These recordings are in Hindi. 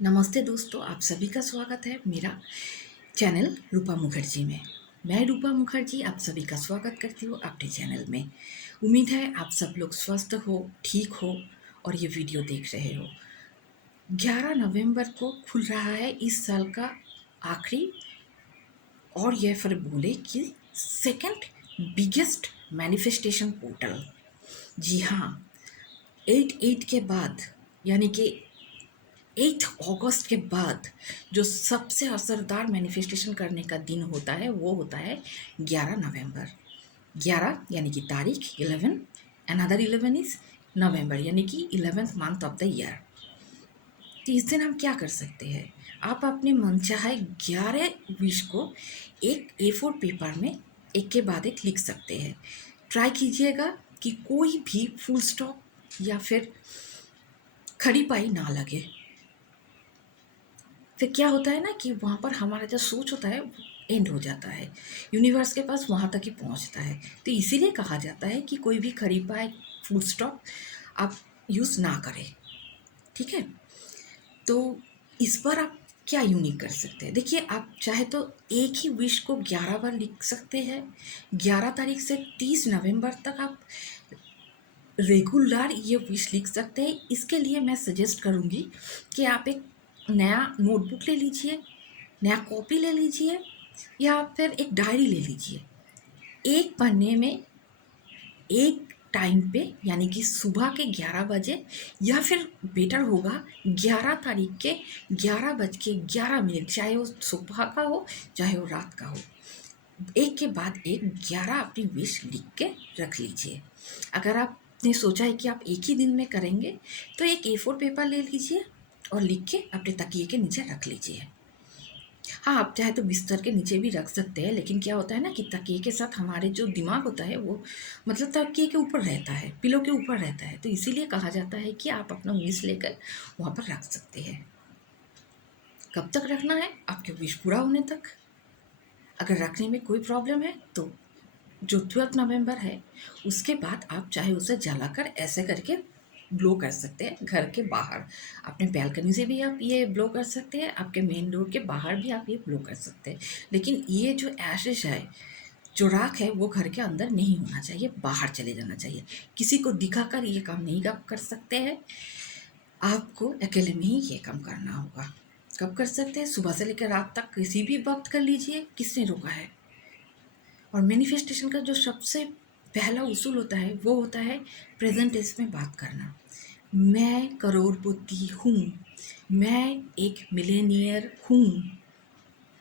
नमस्ते दोस्तों, आप सभी का स्वागत है मेरा चैनल रूपा मुखर्जी में। मैं रूपा मुखर्जी आप सभी का स्वागत करती हूँ अपने चैनल में। उम्मीद है आप सब लोग स्वस्थ हो, ठीक हो और ये वीडियो देख रहे हो। 11 नवंबर को खुल रहा है इस साल का आखिरी और यह फिर बोले कि सेकंड बिगेस्ट मैनिफेस्टेशन पोर्टल। जी हाँ, 8/8 के बाद यानी कि 8 अगस्त के बाद जो सबसे असरदार मैनिफेस्टेशन करने का दिन होता है वो होता है 11 नवंबर। 11 यानी कि तारीख, 11 अनदर 11 इज नवंबर यानी कि 11th month of the year. तो इस दिन हम क्या कर सकते हैं? आप अपने मनचाहे 11 विश को एक A4 पेपर में एक के बाद एक लिख सकते हैं। ट्राई कीजिएगा कि कोई भी फुल स्टॉप या फिर खड़ी पाई ना लगे। फिर क्या होता है ना कि वहाँ पर हमारा जो सोच होता है एंड हो जाता है, यूनिवर्स के पास वहाँ तक ही पहुँचता है। तो इसीलिए कहा जाता है कि कोई भी खड़ी पाए फुल स्टॉप आप यूज़ ना करें। ठीक है, तो इस पर आप क्या यूनिक कर सकते हैं? देखिए, आप चाहे तो एक ही विश को 11 बार लिख सकते हैं। 11 तारीख से 30 नवंबर तक आप रेगुलर ये विश लिख सकते हैं। इसके लिए मैं सजेस्ट करूँगी कि आप एक नया नोटबुक ले लीजिए, नया कॉपी ले लीजिए या फिर एक डायरी ले लीजिए। एक पन्ने में एक टाइम पे यानी कि सुबह के 11 बजे या फिर बेटर होगा 11 तारीख के 11:11, चाहे वो सुबह का हो चाहे वो रात का हो। एक के बाद एक 11 अपनी विश लिख के रख लीजिए। अगर आपने सोचा है कि आप एक ही दिन में करेंगे तो एक A4 पेपर ले लीजिए और लिख के अपने तकिए के नीचे रख लीजिए। हाँ, आप चाहे तो बिस्तर के नीचे भी रख सकते हैं, लेकिन क्या होता है ना कि तकिए के साथ हमारे जो दिमाग होता है वो मतलब तकिए के ऊपर रहता है, पिलो के ऊपर रहता है। तो इसीलिए कहा जाता है कि आप अपना विश लेकर वहाँ पर रख सकते हैं। कब तक रखना है? आपके विश पूरा होने तक। अगर रखने में कोई प्रॉब्लम है तो जो 12 नवंबर है उसके बाद आप चाहे उसे जलाकर ऐसे करके ब्लो कर सकते हैं घर के बाहर। अपने बैल्कनी से भी आप ये ब्लो कर सकते हैं, आपके मेन डोर के बाहर भी आप ये ब्लो कर सकते हैं। लेकिन ये जो एशेज है, जो राख है, वो घर के अंदर नहीं होना चाहिए, बाहर चले जाना चाहिए। किसी को दिखाकर ये काम नहीं आप कर सकते हैं। आपको अकेले में ही ये काम करना होगा। कब कर सकते हैं? सुबह से लेकर रात तक किसी भी वक्त कर लीजिए, किसने रोका है? और मैनिफेस्टेशन का जो सबसे पहला उसूल होता है वो होता है प्रेजेंट टेंस में बात करना। मैं करोड़पति हूँ, मैं एक मिलेनियर हूँ,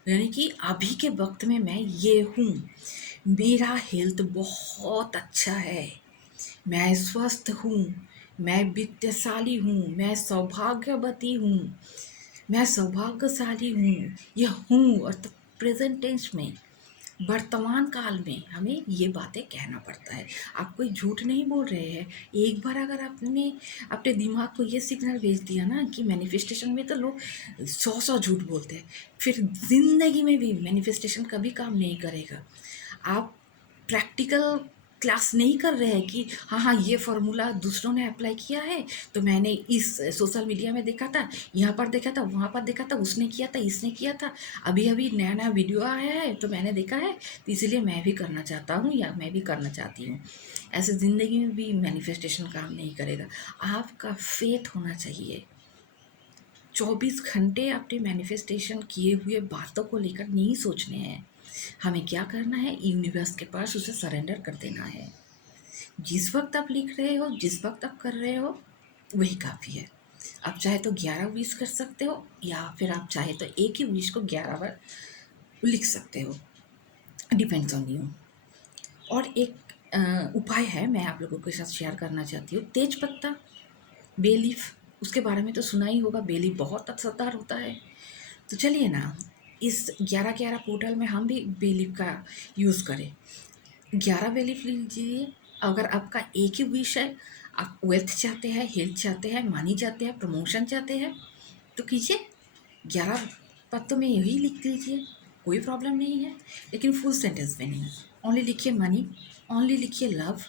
यानी कि अभी के वक्त में मैं ये हूँ, मेरा हेल्थ बहुत अच्छा है, मैं स्वस्थ हूँ, मैं वित्तशाली हूँ, मैं सौभाग्यवती हूँ, मैं सौभाग्यशाली हूँ। यह हूँ और प्रेजेंट टेंस में वर्तमान काल में हमें ये बातें कहना पड़ता है। आप कोई झूठ नहीं बोल रहे हैं। एक बार अगर आपने अपने दिमाग को ये सिग्नल भेज दिया ना कि मैनिफेस्टेशन में तो लोग 100 झूठ बोलते हैं, फिर ज़िंदगी में भी मैनिफेस्टेशन कभी काम नहीं करेगा। आप प्रैक्टिकल क्लास नहीं कर रहे हैं कि हाँ हाँ ये फॉर्मूला दूसरों ने अप्लाई किया है तो मैंने इस सोशल मीडिया में देखा था, यहाँ पर देखा था, वहाँ पर देखा था, उसने किया था, इसने किया था, अभी अभी नया नया वीडियो आया है तो मैंने देखा है तो इसलिए मैं भी करना चाहता हूँ या मैं भी करना चाहती हूँ। ऐसे ज़िंदगी में भी मैनिफेस्टेशन काम नहीं करेगा। आपका फेथ होना चाहिए। 24 घंटे अपने मैनिफेस्टेशन किए हुए बातों को लेकर नहीं सोचने हैं। हमें क्या करना है? यूनिवर्स के पास उसे सरेंडर कर देना है। जिस वक्त आप लिख रहे हो, जिस वक्त आप कर रहे हो, वही काफ़ी है। आप चाहे तो 11 विश कर सकते हो या फिर आप चाहे तो एक ही विश को 11 बार लिख सकते हो, डिपेंड्स ऑन यू। और एक उपाय है मैं आप लोगों के साथ शेयर करना चाहती हूँ। तेज पत्ता, बे लीफ, उसके बारे में तो सुना ही होगा। बे लीफ बहुत असरदार होता है। तो चलिए ना, इस 11/11 पोर्टल में हम भी बे लीफ का यूज़ करें। 11 बे लीफ लीजिए। अगर आपका एक ही विश है, आप वेल्थ चाहते हैं, हेल्थ चाहते हैं, मनी चाहते हैं, प्रमोशन चाहते हैं, तो कीजिए। 11 पत्तों में यही लिख दीजिए, कोई प्रॉब्लम नहीं है। लेकिन फुल सेंटेंस में नहीं। ओनली लिखिए मनी, ओनली लिखिए लव,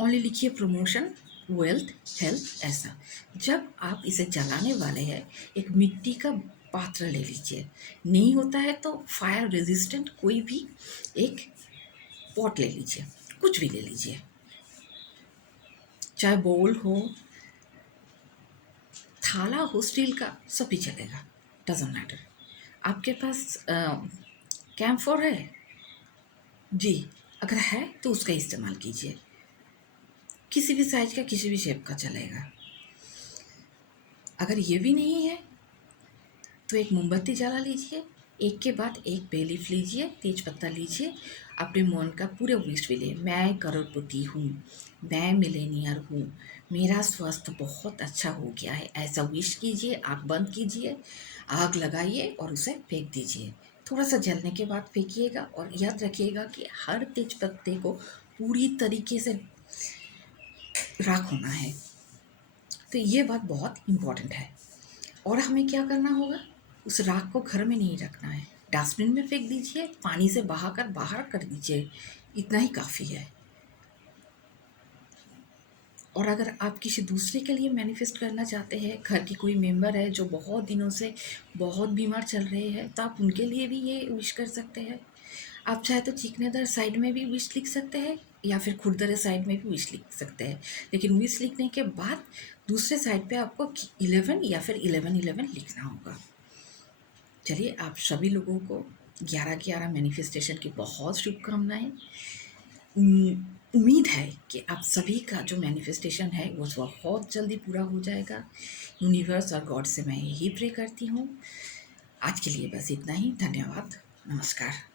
ओनली लिखिए प्रमोशन, वेल्थ, हेल्थ, ऐसा। जब आप इसे जलाने वाले हैं, एक मिट्टी का पात्र ले लीजिए। नहीं होता है तो फायर रेजिस्टेंट कोई भी एक पॉट ले लीजिए, कुछ भी ले लीजिए, चाहे बोल हो, थाला हो स्टील का, सब भी चलेगा, डजेंट मैटर। आपके पास कैम्फोर है? जी, अगर है तो उसका इस्तेमाल कीजिए, किसी भी साइज का, किसी भी शेप का चलेगा। अगर ये भी नहीं है तो एक मोमबत्ती जला लीजिए, एक के बाद एक बे लीफ लीजिए, तेज पत्ता लीजिए, अपने मन का पूरे विश मिले, मैं करोड़पति हूँ, मैं मिलेनियर हूँ, मेरा स्वास्थ्य बहुत अच्छा हो गया है, ऐसा विश कीजिए। आँख बंद कीजिए, आग लगाइए और उसे फेंक दीजिए। थोड़ा सा जलने के बाद फेंकिएगा और याद रखिएगा कि हर तेज पत्ते को पूरी तरीके से राख होना है। तो ये बात बहुत इम्पॉर्टेंट है। और हमें क्या करना होगा, उस राख को घर में नहीं रखना है, डस्टबिन में फेंक दीजिए, पानी से बहाकर बाहर कर दीजिए, इतना ही काफ़ी है। और अगर आप किसी दूसरे के लिए मैनिफेस्ट करना चाहते हैं, घर की कोई मेंबर है जो बहुत दिनों से बहुत बीमार चल रहे हैं, तो आप उनके लिए भी ये विश कर सकते हैं। आप चाहे तो चिकनेदार साइड में भी विश लिख सकते हैं या फिर खुरदरे साइड में भी विश लिख सकते हैं, लेकिन विश लिखने के बाद दूसरे साइड पे आपको 11 या फिर 11-11 लिखना होगा। चलिए, आप सभी लोगों को 11-11 मैनिफेस्टेशन की बहुत शुभकामनाएं। उम्मीद है कि आप सभी का जो मैनिफेस्टेशन है वो बहुत जल्दी पूरा हो जाएगा। यूनिवर्स और गॉड से मैं यही प्रे करती हूँ। आज के लिए बस इतना ही। धन्यवाद। नमस्कार।